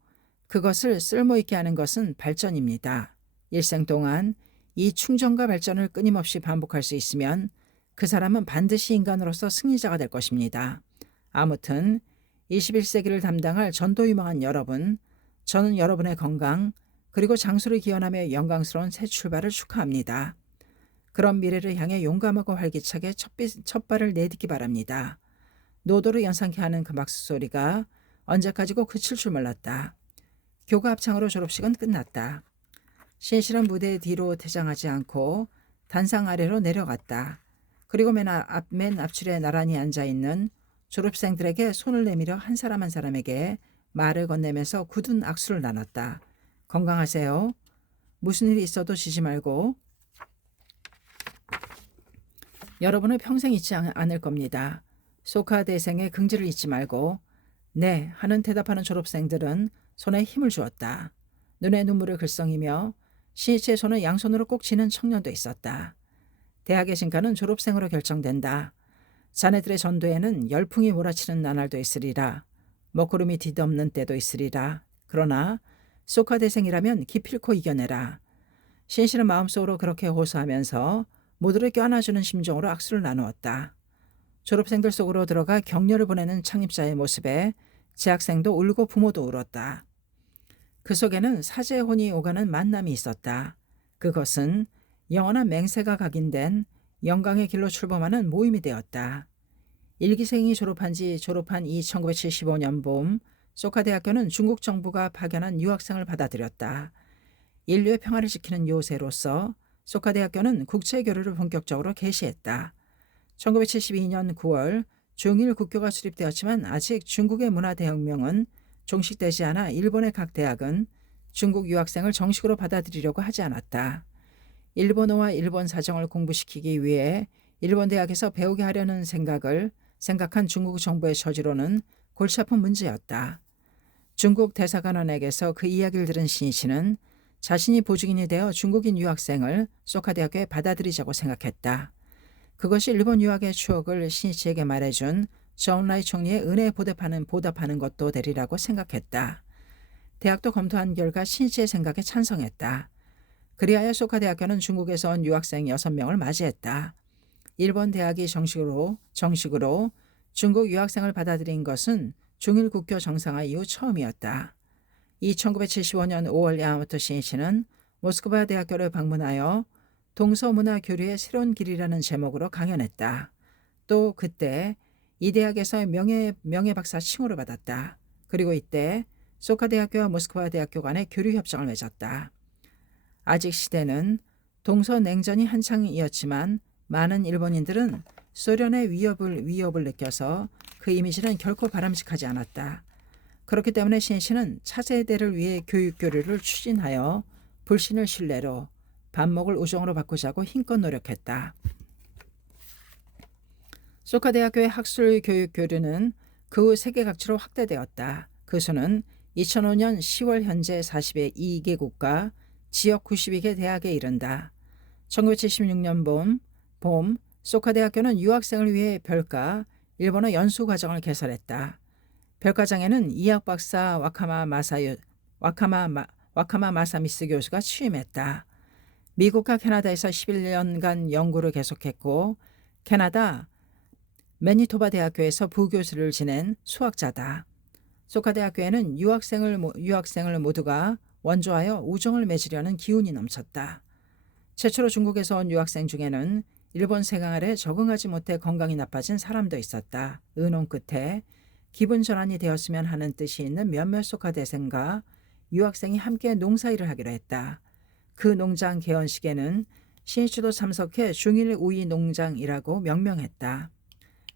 그것을 쓸모있게 하는 것은 발전입니다. 일생 동안 이 충전과 발전을 끊임없이 반복할 수 있으면 그 사람은 반드시 인간으로서 승리자가 될 것입니다. 아무튼 21세기를 담당할 전도유망한 여러분, 저는 여러분의 건강 그리고 장수를 기원하며 영광스러운 새 출발을 축하합니다. 그런 미래를 향해 용감하고 활기차게 첫 발을 내딛기 바랍니다. 노도를 연상케 하는 그 박수 소리가 언제까지고 그칠 줄 몰랐다. 교가 합창으로 졸업식은 끝났다. 신실한 무대 뒤로 퇴장하지 않고 단상 아래로 내려갔다. 그리고 맨 앞줄에 나란히 앉아있는 졸업생들에게 손을 내밀어 한 사람 한 사람에게 말을 건네면서 굳은 악수를 나눴다. 건강하세요. 무슨 일이 있어도 지지 말고 여러분을 평생 잊지 않을 겁니다. 소카 대생의 긍지를 잊지 말고 네 하는 대답하는 졸업생들은 손에 힘을 주었다. 눈에 눈물을 글썽이며 신이치의 손을 양손으로 꼭 쥐는 청년도 있었다. 대학의 진가는 졸업생으로 결정된다. 자네들의 전도에는 열풍이 몰아치는 나날도 있으리라. 먹구름이 뒤덮는 때도 있으리라. 그러나 소카 대생이라면 기필코 이겨내라. 신실은 마음속으로 그렇게 호소하면서 모두를 껴안아주는 심정으로 악수를 나누었다. 졸업생들 속으로 들어가 격려를 보내는 창립자의 모습에 재학생도 울고 부모도 울었다. 그 속에는 사제의 혼이 오가는 만남이 있었다. 그것은 영원한 맹세가 각인된 영광의 길로 출범하는 모임이 되었다. 일기생이 졸업한 이 1975년 봄 소카대학교는 중국 정부가 파견한 유학생을 받아들였다. 인류의 평화를 지키는 요새로서 소카대학교는 국제교류를 본격적으로 개시했다. 1972년 9월 중일 국교가 수립되었지만 아직 중국의 문화대혁명은 종식되지 않아 일본의 각 대학은 중국 유학생을 정식으로 받아들이려고 하지 않았다. 일본어와 일본 사정을 공부시키기 위해 일본 대학에서 배우게 하려는 생각한 중국 정부의 저지로는 골치 아픈 문제였다. 중국 대사관원에게서 그 이야기를 들은 신이치는 자신이 보직인이 되어 중국인 유학생을 소카대학교에 받아들이자고 생각했다. 그것이 일본 유학의 추억을 신이치에게 말해준 저온라이 총리의 은혜에 보답하는 것도 되리라고 생각했다. 대학도 검토한 결과 신이치의 생각에 찬성했다. 그리하여 소카대학교는 중국에서 온 유학생 6명을 맞이했다. 일본 대학이 정식으로 중국 유학생을 받아들인 것은 중일 국교 정상화 이후 처음이었다. 이 1975년 5월 야마토 신이치는 모스크바 대학교를 방문하여 동서문화 교류의 새로운 길이라는 제목으로 강연했다. 또 그때 이 대학에서 명예박사 칭호를 받았다. 그리고 이때 소카대학교와 모스크바 대학교 간의 교류 협정을 맺었다. 아직 시대는 동서냉전이 한창이었지만 많은 일본인들은 소련의 위협을 느껴서 그 이미지는 결코 바람직하지 않았다. 그렇기 때문에 신이치는 차세대를 위해 교육교류를 추진하여 불신을 신뢰로, 반목을 우정으로 바꾸자고 힘껏 노력했다. 소카대학교의 학술 교육 교류는 그 후 세계 각지로 확대되었다. 그 수는 2005년 10월 현재 42개 국가, 지역 92개 대학에 이른다. 1976년 봄 소카대학교는 유학생을 위해 별과 일본어 연수 과정을 개설했다. 별과정에는 이학 박사 와카마 마사미스 교수가 취임했다. 미국과 캐나다에서 11년간 연구를 계속했고 캐나다 매니토바 대학교에서 부교수를 지낸 수학자다. 소카대학교에는 유학생을 모두가 원조하여 우정을 맺으려는 기운이 넘쳤다. 최초로 중국에서 온 유학생 중에는 일본 생활 아래 적응하지 못해 건강이 나빠진 사람도 있었다. 의논 끝에 기분 전환이 되었으면 하는 뜻이 있는 몇몇 소카대생과 유학생이 함께 농사일을 하기로 했다. 그 농장 개원식에는 신이치도 참석해 중일 우이 농장이라고 명명했다.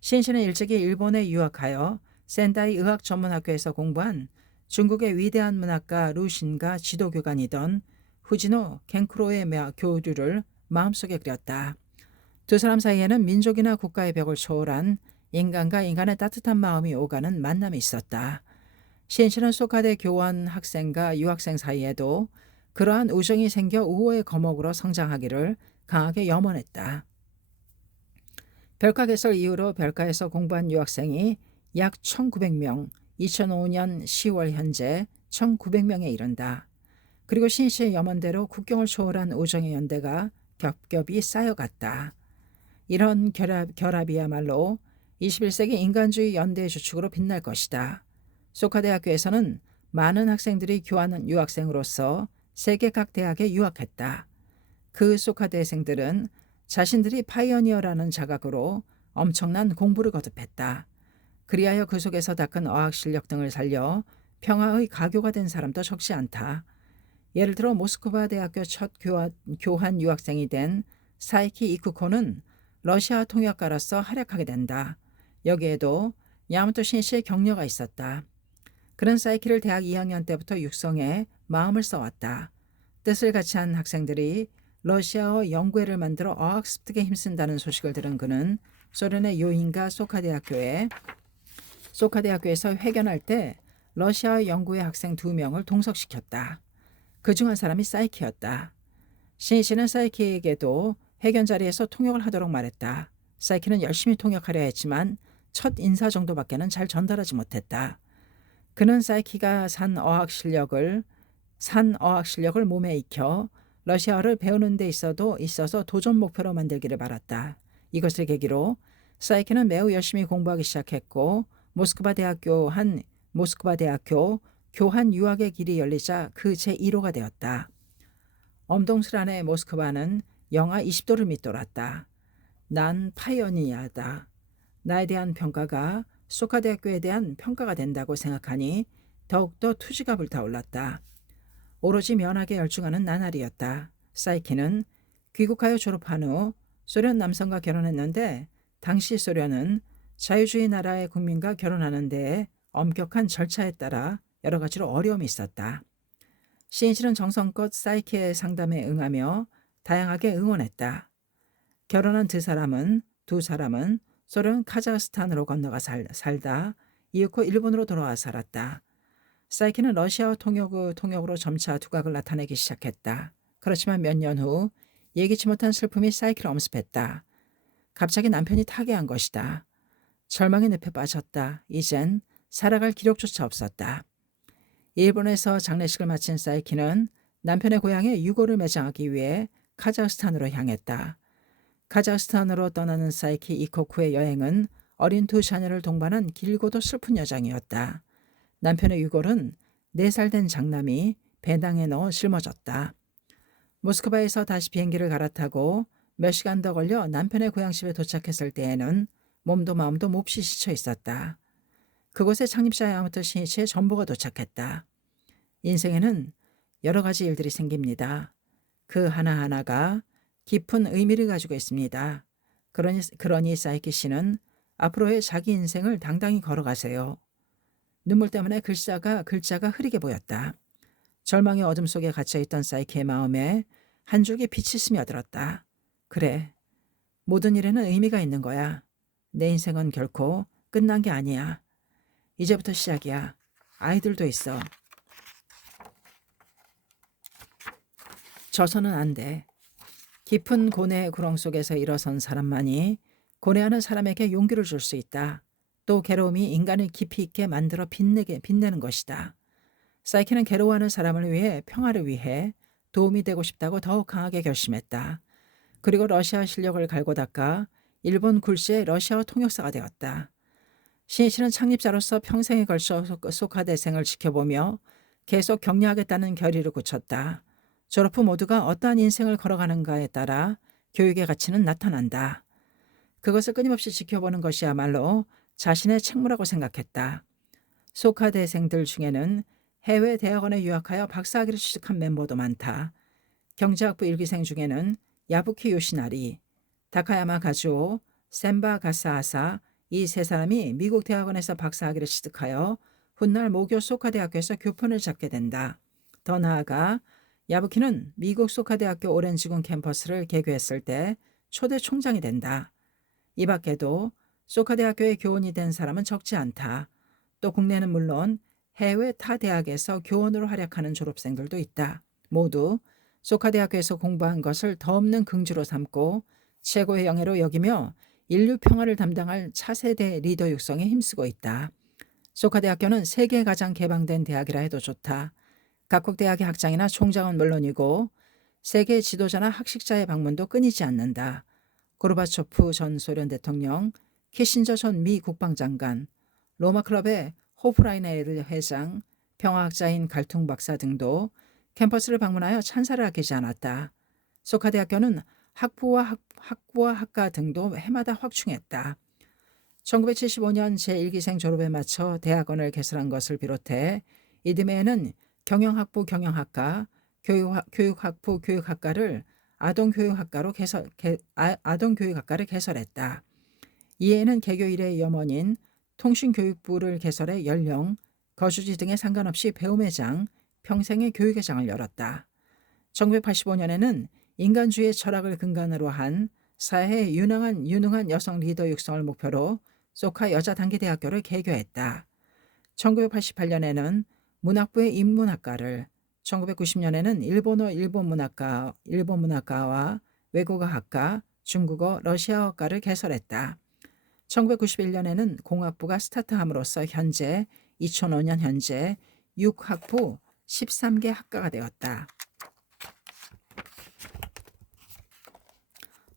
신이치는 일찍이 일본에 유학하여 센다이 의학전문학교에서 공부한 중국의 위대한 문학가 루신과 지도교관이던 후지노 겐쿠로의 교류를 마음속에 그렸다. 두 사람 사이에는 민족이나 국가의 벽을 초월한 인간과 인간의 따뜻한 마음이 오가는 만남이 있었다. 시인실은 소카대 교원 학생과 유학생 사이에도 그러한 우정이 생겨 우호의 거목으로 성장하기를 강하게 염원했다. 별가 개설 이후로 별가에서 공부한 유학생이 약 1900명, 2005년 10월 현재 1900명에 이른다. 그리고 신씨의 염원대로 국경을 초월한 우정의 연대가 겹겹이 쌓여갔다. 이런 결합이야말로 21세기 인간주의 연대의 주축으로 빛날 것이다. 소카대학교에서는 많은 학생들이 교환 유학생으로서 세계 각 대학에 유학했다. 그 소카대생들은 자신들이 파이어니어라는 자각으로 엄청난 공부를 거듭했다. 그리하여 그 속에서 닦은 어학 실력 등을 살려 평화의 가교가 된 사람도 적지 않다. 예를 들어 모스크바 대학교 첫 교환 유학생이 된 사이키 이쿠코는 러시아 통역가로서 활약하게 된다. 여기에도 야마토 신씨의 격려가 있었다. 그런 사이키를 대학 2학년 때부터 육성해 마음을 써왔다. 뜻을 같이 한 학생들이 러시아어 연구회를 만들어 어학 습득에 힘쓴다는 소식을 들은 그는 소련의 요인가 소카대학교에서 회견할 때 러시아어 연구회 학생 2명을 동석시켰다. 그중 한 사람이 사이키였다. 신씨는 사이키에게도 회견 자리에서 통역을 하도록 말했다. 사이키는 열심히 통역하려 했지만 첫 인사 정도밖에는 잘 전달하지 못했다. 그는 사이키가 산 어학 실력을 몸에 익혀 러시아어를 배우는 데 있어서 도전 목표로 만들기를 바랐다. 이것을 계기로 사이키는 매우 열심히 공부하기 시작했고 모스크바 대학교 교환 유학의 길이 열리자 그 제1호가 되었다. 엄동슬한의 모스크바는 영하 20도를 밑돌았다. 난 파이오니아다. 나에 대한 평가가 소카대학교에 대한 평가가 된다고 생각하니 더욱더 투지가 불타올랐다. 오로지 면학에 열중하는 나날이었다. 사이키는 귀국하여 졸업한 후 소련 남성과 결혼했는데 당시 소련은 자유주의 나라의 국민과 결혼하는 데에 엄격한 절차에 따라 여러 가지로 어려움이 있었다. 시인실은 정성껏 사이키의 상담에 응하며 다양하게 응원했다. 결혼한 두 사람은 소련 카자흐스탄으로 건너가 살다 이윽고 일본으로 돌아와 살았다. 사이키는 러시아어 통역으로 점차 두각을 나타내기 시작했다. 그렇지만 몇 년 후 예기치 못한 슬픔이 사이키를 엄습했다. 갑자기 남편이 타계한 것이다. 절망의 늪에 빠졌다. 이젠 살아갈 기력조차 없었다. 일본에서 장례식을 마친 사이키는 남편의 고향에 유골을 매장하기 위해 카자흐스탄으로 향했다. 카자흐스탄으로 떠나는 사이키 이코쿠의 여행은 어린 두 자녀를 동반한 길고도 슬픈 여정이었다. 남편의 유골은 4살 된 장남이 배낭에 넣어 짊어졌다. 모스크바에서 다시 비행기를 갈아타고 몇 시간 더 걸려 남편의 고향집에 도착했을 때에는 몸도 마음도 몹시 지쳐 있었다. 그곳에 창립자 야마토 신이치의 전보가 도착했다. 인생에는 여러 가지 일들이 생깁니다. 그 하나하나가 깊은 의미를 가지고 있습니다. 그러니 사이키 씨는 앞으로의 자기 인생을 당당히 걸어가세요. 눈물 때문에 글자가 흐리게 보였다. 절망의 어둠 속에 갇혀있던 사이키의 마음에 한 줄기 빛이 스며들었다. 그래, 모든 일에는 의미가 있는 거야. 내 인생은 결코 끝난 게 아니야. 이제부터 시작이야. 아이들도 있어. 져서는 안 돼. 깊은 고뇌의 구렁 속에서 일어선 사람만이 고뇌하는 사람에게 용기를 줄 수 있다. 또 괴로움이 인간을 깊이 있게 만들어 빛내는 것이다. 사이키는 괴로워하는 사람을 위해 평화를 위해 도움이 되고 싶다고 더욱 강하게 결심했다. 그리고 러시아 실력을 갈고 닦아 일본 굴지의 러시아어 통역사가 되었다. 신이치는 창립자로서 평생에 걸쳐 소카대생을 지켜보며 계속 격려하겠다는 결의를 굳혔다. 졸업 후 모두가 어떠한 인생을 걸어가는가에 따라 교육의 가치는 나타난다. 그것을 끊임없이 지켜보는 것이야말로 자신의 책무라고 생각했다. 소카대생들 중에는 해외 대학원에 유학하여 박사학위를 취득한 멤버도 많다. 경제학부 1기생 중에는 야부키 요시나리, 다카야마 가즈오, 센바 가사아사, 이 세 사람이 미국 대학원에서 박사학위를 취득하여 훗날 모교 소카대학교에서 교편을 잡게 된다. 더 나아가 야부키는 미국 소카대학교 오렌지군 캠퍼스를 개교했을 때 초대 총장이 된다. 이 밖에도 소카대학교에 교원이 된 사람은 적지 않다. 또 국내는 물론 해외 타 대학에서 교원으로 활약하는 졸업생들도 있다. 모두 소카대학교에서 공부한 것을 더없는 긍지로 삼고 최고의 영예로 여기며 인류 평화를 담당할 차세대 리더 육성에 힘쓰고 있다. 소카대학교는 세계 가장 개방된 대학이라 해도 좋다. 각국 대학의 학장이나 총장은 물론이고 세계 지도자나 학식자의 방문도 끊이지 않는다. 고르바초프 전 소련 대통령, 키신저 전 미 국방장관, 로마 클럽의 호프라이네르 회장, 평화학자인 갈퉁 박사 등도 캠퍼스를 방문하여 찬사를 아끼지 않았다. 소카대학교는 학부와 학과 등도 해마다 확충했다. 1975년 제1기생 졸업에 맞춰 대학원을 개설한 것을 비롯해 이듬해에는 경영학부 경영학과, 교육학부 교육학과를 아동교육학과를 개설했다. 이에는 개교 이래 염원인 통신교육부를 개설해 연령, 거주지 등에 상관없이 배움의 장, 평생의 교육의 장을 열었다. 1985년에는 인간주의의 철학을 근간으로 한 사회에 유능한 여성 리더 육성을 목표로 소카 여자단기대학교를 개교했다. 1988년에는 문학부의 인문학과를, 1990년에는 일본어 일본문학과와 외국어학과, 중국어 러시아어과를 개설했다. 1991년에는 공학부가 스타트함으로써 현재 2005년 현재 6학부 13개 학과가 되었다.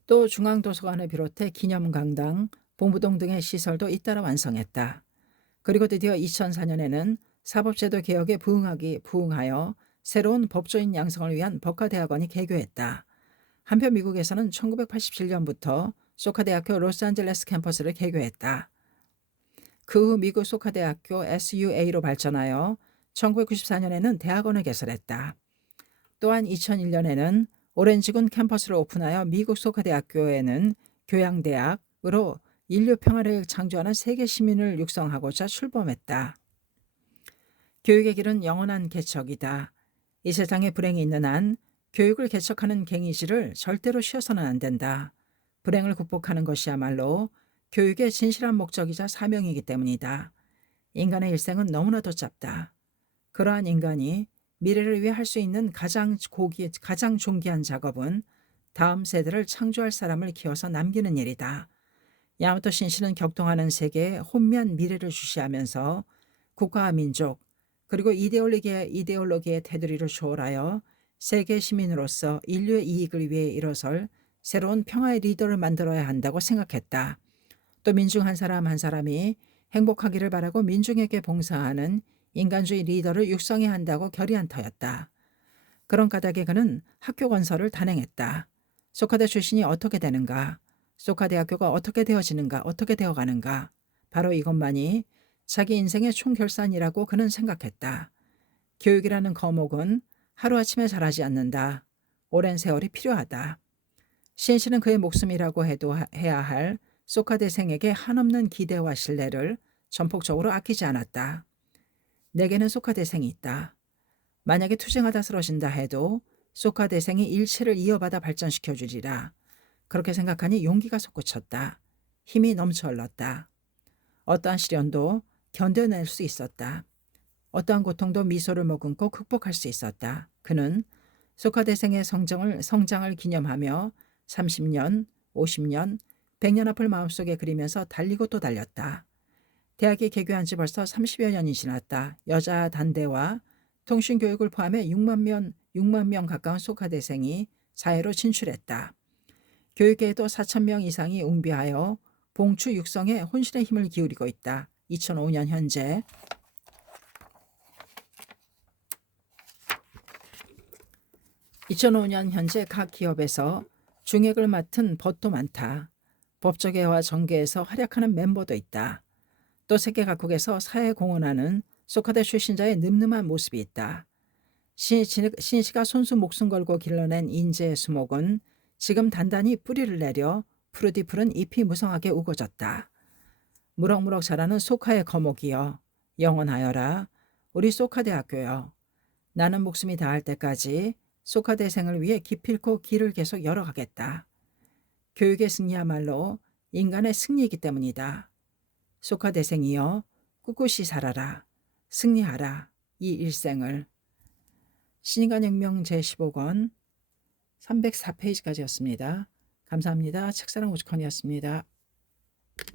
또 중앙도서관을 비롯해 기념강당, 본부동 등의 시설도 잇따라 완성했다. 그리고 드디어 2004년에는 사법제도 개혁에 부응하여 새로운 법조인 양성을 위한 법과대학원이 개교했다. 한편 미국에서는 1987년부터 소카대학교 로스앤젤레스 캠퍼스를 개교했다. 그 후 미국 소카대학교 SUA로 발전하여 1994년에는 대학원을 개설했다. 또한 2001년에는 오렌지군 캠퍼스를 오픈하여 미국 소카대학교에는 교양대학으로 인류 평화를 창조하는 세계 시민을 육성하고자 출범했다. 교육의 길은 영원한 개척이다. 이 세상에 불행이 있는 한 교육을 개척하는 갱이질을 절대로 쉬어서는 안 된다. 불행을 극복하는 것이야말로 교육의 진실한 목적이자 사명이기 때문이다. 인간의 일생은 너무나도 짧다. 그러한 인간이 미래를 위해 할 수 있는 가장 존귀한 작업은 다음 세대를 창조할 사람을 키워서 남기는 일이다. 야마토 신시는 격동하는 세계에 혼미한 미래를 주시하면서 국가와 민족 그리고 이데올로기의 테두리를 초월하여 세계 시민으로서 인류의 이익을 위해 일어설 새로운 평화의 리더를 만들어야 한다고 생각했다. 또 민중 한 사람 한 사람이 행복하기를 바라고 민중에게 봉사하는 인간주의 리더를 육성해야 한다고 결의한 터였다. 그런 까닭에 그는 학교 건설을 단행했다. 소카대 출신이 어떻게 되는가? 소카대학교가 어떻게 되어지는가? 어떻게 되어가는가? 바로 이것만이 자기 인생의 총결산이라고 그는 생각했다. 교육이라는 거목은 하루아침에 자라지 않는다. 오랜 세월이 필요하다. 신시는 그의 목숨이라고 해야 할 소카대생에게 한없는 기대와 신뢰를 전폭적으로 아끼지 않았다. 내게는 소카대생이 있다. 만약에 투쟁하다 쓰러진다 해도 소카대생이 일체를 이어받아 발전시켜 주리라. 그렇게 생각하니 용기가 솟구쳤다. 힘이 넘쳐 흘렀다. 어떠한 시련도 견뎌낼 수 있었다. 어떠한 고통도 미소를 머금고 극복할 수 있었다. 그는 소카대생의 성장을 기념하며 30년, 50년, 100년 앞을 마음속에 그리면서 달리고 또 달렸다. 대학에 개교한 지 벌써 30여 년이 지났다. 여자 단대와 통신교육을 포함해 6만 명 가까운 소카대생이 사회로 진출했다. 교육계에도 4천 명 이상이 웅비하여 봉추 육성에 혼신의 힘을 기울이고 있다. 2005년 현재 각 기업에서 중액을 맡은 벗도 많다. 법조계와 정계에서 활약하는 멤버도 있다. 또 세계 각국에서 사회 공헌하는 소카대 출신자의 늠름한 모습이 있다. 신씨가 손수 목숨 걸고 길러낸 인재의 수목은 지금 단단히 뿌리를 내려 푸르디푸른 잎이 무성하게 우거졌다. 무럭무럭 자라는 소카의 거목이여, 영원하여라. 우리 소카대학교여. 나는 목숨이 다할 때까지 소카대생을 위해 기필코 길을 계속 열어가겠다. 교육의 승리야말로 인간의 승리이기 때문이다. 소카대생이여, 꿋꿋이 살아라. 승리하라. 이 일생을. 신인간혁명 제15권 304페이지까지였습니다. 감사합니다. 책사랑 오죽헌이었습니다.